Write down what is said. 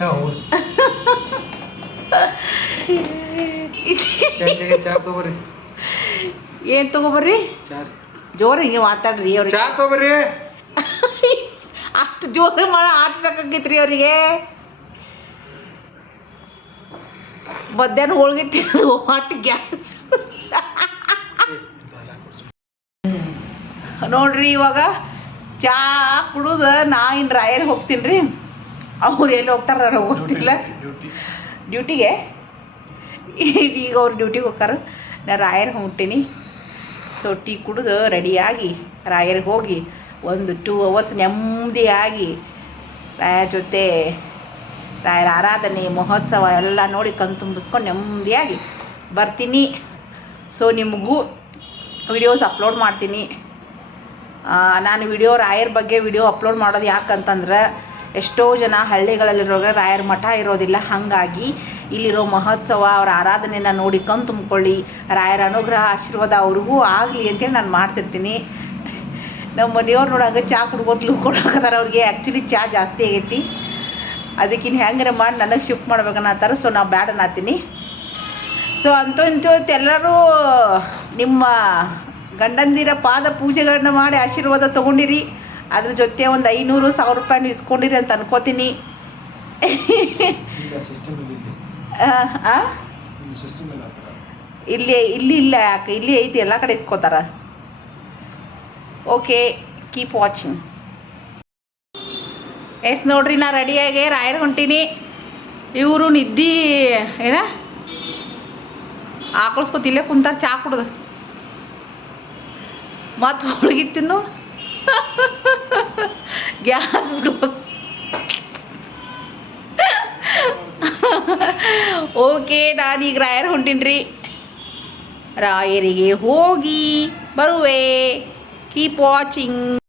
ಏನು ತಗೋಬರ್ರಿ ಜೋರು ಹಿಂಗೆ ಮಾತಾಡ್ರಿ ಅವ್ರಿಗೆ ಚಾ ತಗೋಬರ್ರಿ ಅಷ್ಟು ಜೋರು ಮಾಡಿ ಆಟಕ್ಕಾಗೈತ್ರಿ ಅವರಿಗೆ ಮಧ್ಯಾಹ್ನ ಹೋಳ್ಗೆ ತಿನ್ನೋದು ಹೊಟ್ಟೆ ಗ್ಯಾಸ್ ನೋಡ್ರಿ ಇವಾಗ ಚಾ ಕುಡಿದು ನಾ ಇನ್ನು ರಾಯರ್ ಹೋಗ್ತೀನಿ ರೀ ಅವ್ರು ಎಲ್ಲಿ ಹೋಗ್ತಾರ ಗೊತ್ತಿಲ್ಲ ಡ್ಯೂಟಿಗೆ ಈಗ ಅವ್ರು ಡ್ಯೂಟಿಗೆ ಹೋಗ್ತಾರೆ ನಾ ರಾಯರ್ ಹೊಂಟೀನಿ ಸೊ ಟೀ ಕುಡಿದು ರೆಡಿಯಾಗಿ ರಾಯರ್ಗೆ ಹೋಗಿ ಒಂದು 2 ಅವರ್ಸ್ ನೆಮ್ಮದಿಯಾಗಿ ರಾಯರ ಜೊತೆ ರಾಯರ ಆರಾಧನೆ ಮಹೋತ್ಸವ ಎಲ್ಲ ನೋಡಿ ಕಣ್ ತುಂಬಿಸ್ಕೊಂಡು ನೆಮ್ಮದಿಯಾಗಿ ಬರ್ತೀನಿ. ಸೊ ನಿಮಗೂ ವಿಡಿಯೋಸ್ ಅಪ್ಲೋಡ್ ಮಾಡ್ತೀನಿ. ನಾನು ರಾಯರ ಬಗ್ಗೆ ವಿಡಿಯೋ ಅಪ್ಲೋಡ್ ಮಾಡೋದು ಯಾಕಂತಂದ್ರೆ ಎಷ್ಟೋ ಜನ ಹಳ್ಳಿಗಳಲ್ಲಿರೋ ರಾಯರ ಮಠ ಇರೋದಿಲ್ಲ, ಹಾಗಾಗಿ ಇಲ್ಲಿರೋ ಮಹೋತ್ಸವ ಅವರ ಆರಾಧನೆಯನ್ನು ನೋಡಿ ಕಣ್ ತುಂಬಿಕೊಳ್ಳಿ, ರಾಯರ ಅನುಗ್ರಹ ಆಶೀರ್ವಾದ ಅವ್ರಿಗೂ ಆಗಲಿ ಅಂತೇಳಿ ನಾನು ಮಾಡ್ತಿರ್ತೀನಿ. ನಮ್ಮ ಮನೆಯವ್ರು ನೋಡಾಗ ಚಾ ಕುಡ್ಕೋತ್ಲು ಕೊಡೋಕದಾರ ಅವ್ರಿಗೆ ಆ್ಯಕ್ಚುಲಿ ಚಾ ಜಾಸ್ತಿ ಆಗೈತಿ, ಅದಕ್ಕಿನ್ನು ಹೆಂಗಾರ ಮಾಡಿ ನನಗೆ ಶಿಫ್ಟ್ ಮಾಡ್ಬೇಕನ್ನತ್ತಾರ. ಸೊ ನಾವು ಬ್ಯಾಡ ಅನ್ನತ್ತೀನಿ. ಸೊ ಅಂತೂ ಇಂತೂ ಎಲ್ಲರೂ ನಿಮ್ಮ ಗಂಡಂದಿರ ಪಾದ ಪೂಜೆಗಳನ್ನ ಮಾಡಿ ಆಶೀರ್ವಾದ ತೊಗೊಂಡಿರಿ, ಅದ್ರ ಜೊತೆ ಒಂದು 500-1000 ರೂಪಾಯಿನೂ ಇಸ್ಕೊಂಡಿರಿ ಅಂತ ಅನ್ಕೋತೀನಿ. ಇಲ್ಲಿ ಇಲ್ಲ, ಯಾಕೆ ಇಲ್ಲಿ ಐತಿ, ಎಲ್ಲ ಕಡೆ ಇಸ್ಕೋತಾರ. Okay, keep watching. ಎಷ್ಟು ನೋಡ್ರಿ, ನಾ ರೆಡಿಯಾಗಿ ರಾಯರ್ ಹೊಂಟೀನಿ. ಇವರು ನಿದ್ದಿ ಏನ ಆಕಳಿಸ್ಕೊತಿಲ್ಲೇ ಕುಂತಾರ ಚಾ ಕುಡ್ದು, ಮತ್ತು ಹೋಳ್ಗಿ ತಿನ್ನು ಗ್ಯಾಸ್ ಬಿಡ್ಬೋದು. ಓಕೆ, ನಾನೀಗ ರಾಯರ್ ಹೊಂಟೀನಿ ರೀ. ರಾಯರಿಗೆ ಹೋಗಿ ಬರುವೆ. Keep watching.